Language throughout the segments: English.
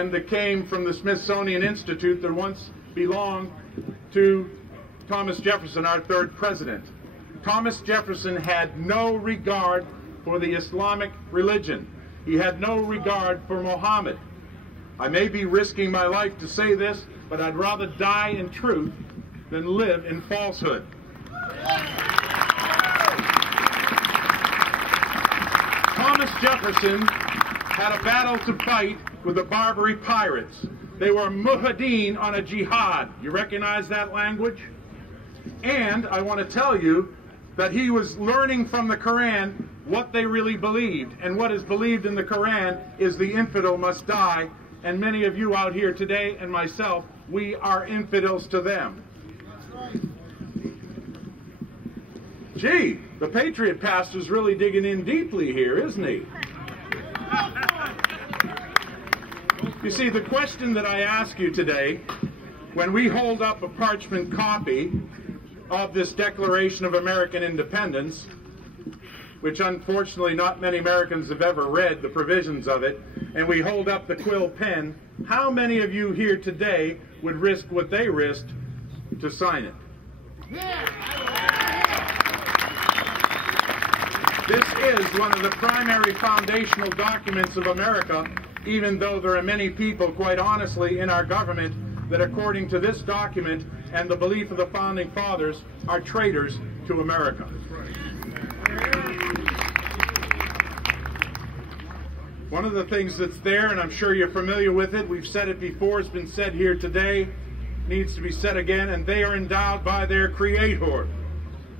land that came from the Smithsonian Institute that once belonged to Thomas Jefferson, our third president. Thomas Jefferson had no regard for the Islamic religion. He had no regard for Muhammad. I may be risking my life to say this, but I'd rather die in truth than live in falsehood. Thomas Jefferson had a battle to fight with the Barbary pirates. They were mujahideen on a jihad. You recognize that language? And I want to tell you that he was learning from the Quran what they really believed. And what is believed in the Quran is the infidel must die. And many of you out here today, and myself, we are infidels to them. Gee, the Patriot pastor's really digging in deeply here, isn't he? You see, the question that I ask you today, when we hold up a parchment copy of this Declaration of American Independence, which unfortunately not many Americans have ever read the provisions of it, and we hold up the quill pen, how many of you here today would risk what they risked to sign it? This is one of the primary foundational documents of America, even though there are many people, quite honestly, in our government that according to this document and the belief of the Founding Fathers are traitors to America. One of the things that's there, and I'm sure you're familiar with it, we've said it before, it's been said here today, needs to be said again, and they are endowed by their Creator,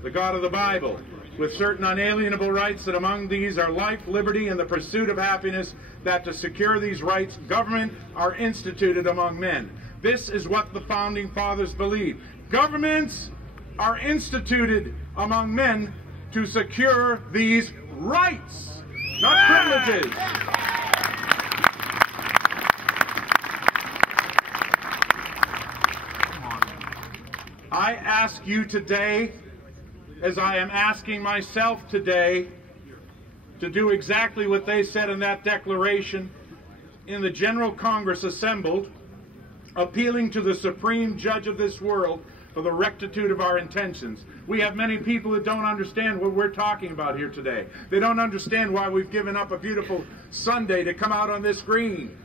the God of the Bible, with certain unalienable rights, that among these are life, liberty, and the pursuit of happiness, that to secure these rights, government are instituted among men. This is what the Founding Fathers believe. Governments are instituted among men to secure these rights, not privileges. I ask you today, as I am asking myself today, to do exactly what they said in that declaration in the General Congress assembled, appealing to the Supreme Judge of this world for the rectitude of our intentions. We have many people that don't understand what we're talking about here today. They don't understand why we've given up a beautiful Sunday to come out on this green,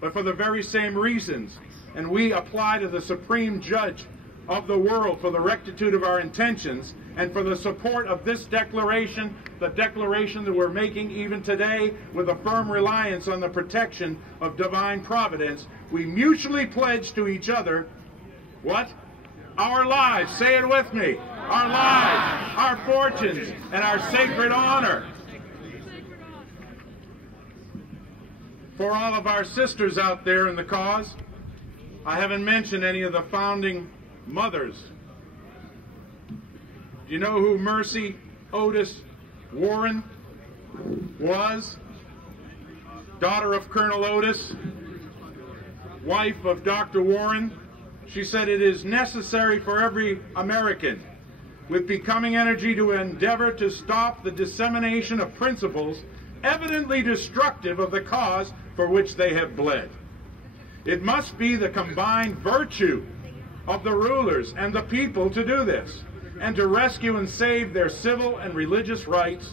but for the very same reasons. And we apply to the Supreme Judge of the world for the rectitude of our intentions and for the support of this declaration, the declaration that we're making even today with a firm reliance on the protection of divine providence. We mutually pledge to each other, what? Our lives, say it with me, our lives, our fortunes, and our sacred honor. For all of our sisters out there in the cause, I haven't mentioned any of the founding mothers. Do you know who Mercy Otis Warren was? Daughter of Colonel Otis, wife of Dr. Warren. She said, "It is necessary for every American with becoming energy to endeavor to stop the dissemination of principles evidently destructive of the cause for which they have bled. It must be the combined virtue of the rulers and the people to do this, and to rescue and save their civil and religious rights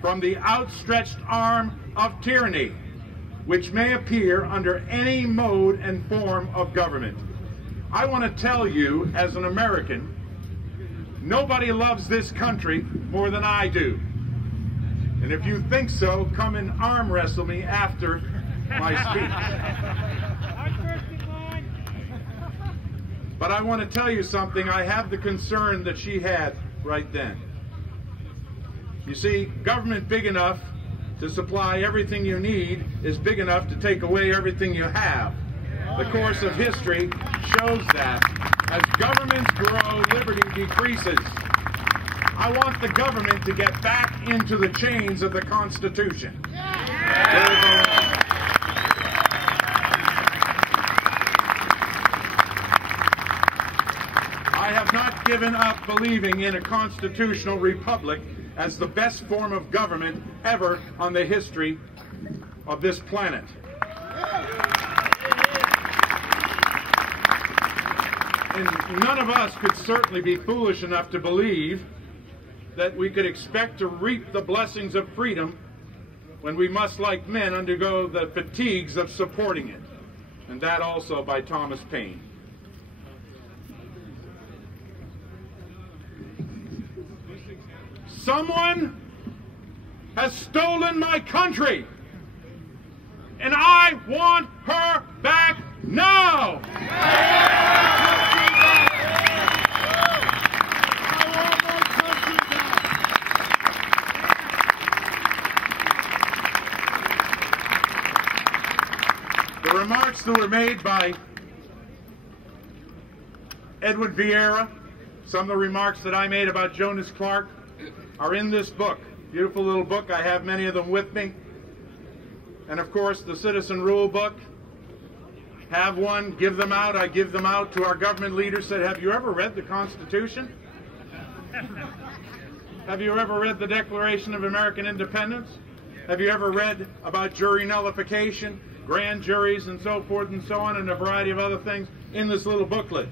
from the outstretched arm of tyranny, which may appear under any mode and form of government." I want to tell you, as an American, nobody loves this country more than I do. And if you think so, come and arm wrestle me after my speech. But I want to tell you something. I have the concern that she had right then. You see, government big enough to supply everything you need is big enough to take away everything you have. The course of history shows that. As governments grow, liberty decreases. I want the government to get back into the chains of the Constitution. I have not given up believing in a constitutional republic as the best form of government ever on the history of this planet. And none of us could certainly be foolish enough to believe that we could expect to reap the blessings of freedom when we must, like men, undergo the fatigues of supporting it. And that also by Thomas Paine. Someone has stolen my country, and I want her back now! The remarks that were made by Edward Vieira, some of the remarks that I made about Jonas Clark, are in this book. Beautiful little book. I have many of them with me. And of course, the Citizen Rule book. Have one, give them out. I give them out to our government leaders. Said, have you ever read the Constitution? Have you ever read the Declaration of American Independence? Have you ever read about jury nullification, grand juries, and so forth and so on, and a variety of other things in this little booklet?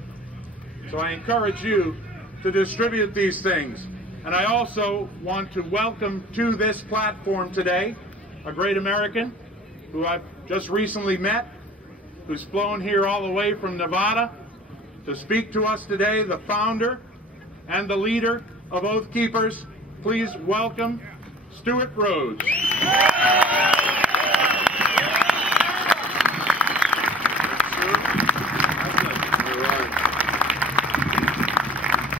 So I encourage you to distribute these things. And I also want to welcome to this platform today a great American who I've just recently met, who's flown here all the way from Nevada to speak to us today, the founder and the leader of Oath Keepers. Please welcome Stuart Rhodes.